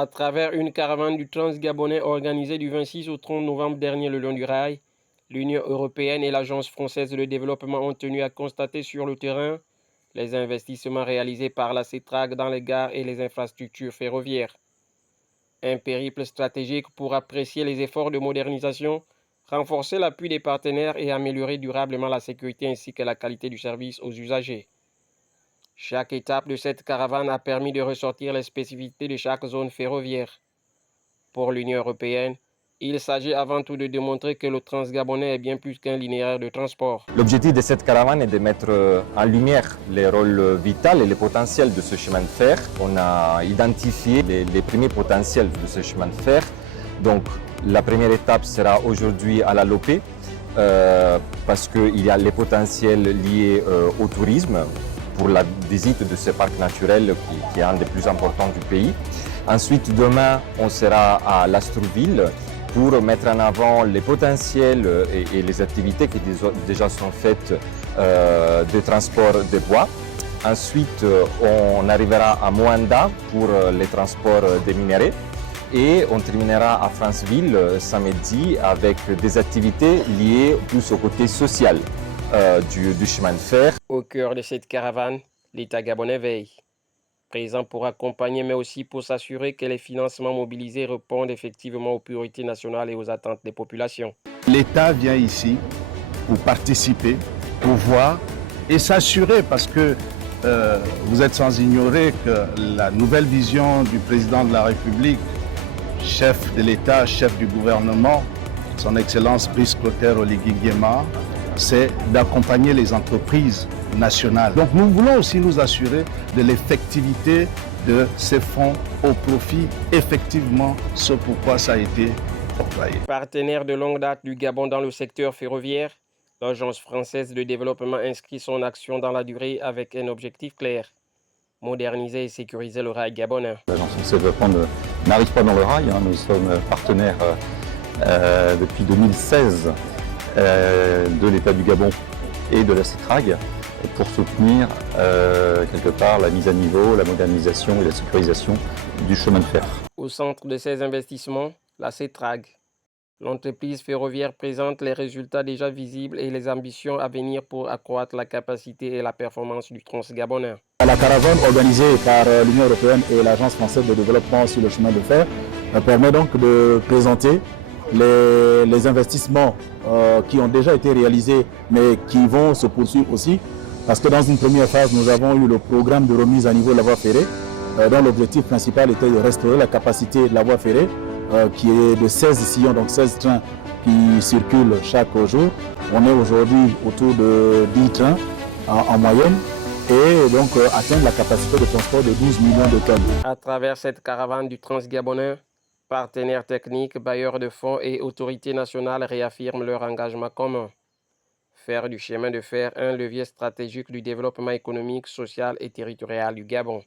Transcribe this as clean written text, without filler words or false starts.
À travers une caravane du Transgabonais organisée du 26 au 30 novembre dernier le long du rail, l'Union européenne et l'Agence française de développement ont tenu à constater sur le terrain les investissements réalisés par la CETRAG dans les gares et les infrastructures ferroviaires. Un périple stratégique pour apprécier les efforts de modernisation, renforcer l'appui des partenaires et améliorer durablement la sécurité ainsi que la qualité du service aux usagers. Chaque étape de cette caravane a permis de ressortir les spécificités de chaque zone ferroviaire. Pour l'Union européenne, il s'agit avant tout de démontrer que le Transgabonais est bien plus qu'un linéaire de transport. L'objectif de cette caravane est de mettre en lumière les rôles vitaux et les potentiels de ce chemin de fer. On a identifié les premiers potentiels de ce chemin de fer. Donc la première étape sera aujourd'hui à la Lopé parce qu'il y a les potentiels liés au tourisme pour la visite de ce parc naturel qui est un des plus importants du pays. Ensuite, demain, on sera à Lastrouville pour mettre en avant les potentiels et les activités qui déjà sont faites de transport de bois. Ensuite, on arrivera à Moanda pour les transports des minéraux. Et on terminera à Franceville samedi avec des activités liées plus au côté social du chemin de fer. Au cœur de cette caravane, l'État gabonais veille. Présent pour accompagner mais aussi pour s'assurer que les financements mobilisés répondent effectivement aux priorités nationales et aux attentes des populations. L'État vient ici pour participer, pour voir et s'assurer parce que vous êtes sans ignorer que la nouvelle vision du président de la République, chef de l'État, chef du gouvernement, son Excellence Brice Clotaire Oligui Nguema, c'est d'accompagner les entreprises nationales. Donc nous voulons aussi nous assurer de l'effectivité de ces fonds au profit, effectivement, ce pourquoi ça a été octroyé. Partenaire de longue date du Gabon dans le secteur ferroviaire, l'Agence française de développement inscrit son action dans la durée avec un objectif clair: moderniser et sécuriser le rail gabonais. L'Agence française de développement n'arrive pas dans le rail, nous sommes partenaires depuis 2016 de l'État du Gabon et de la CETRAG pour soutenir quelque part la mise à niveau, la modernisation et la sécurisation du chemin de fer. Au centre de ces investissements, la CETRAG. L'entreprise ferroviaire présente les résultats déjà visibles et les ambitions à venir pour accroître la capacité et la performance du Transgabonais. La caravane organisée par l'Union européenne et l'Agence française de développement sur le chemin de fer permet donc de présenter les investissements qui ont déjà été réalisés mais qui vont se poursuivre aussi. Parce que dans une première phase, nous avons eu le programme de remise à niveau de la voie ferrée dont l'objectif principal était de restaurer la capacité de la voie ferrée qui est de 16 sillons, donc 16 trains qui circulent chaque jour. On est aujourd'hui autour de 10 trains en moyenne et donc atteindre la capacité de transport de 12 millions de tonnes. À travers cette caravane du Transgabonais, partenaires techniques, bailleurs de fonds et autorités nationales réaffirment leur engagement commun. Faire du chemin de fer un levier stratégique du développement économique, social et territorial du Gabon.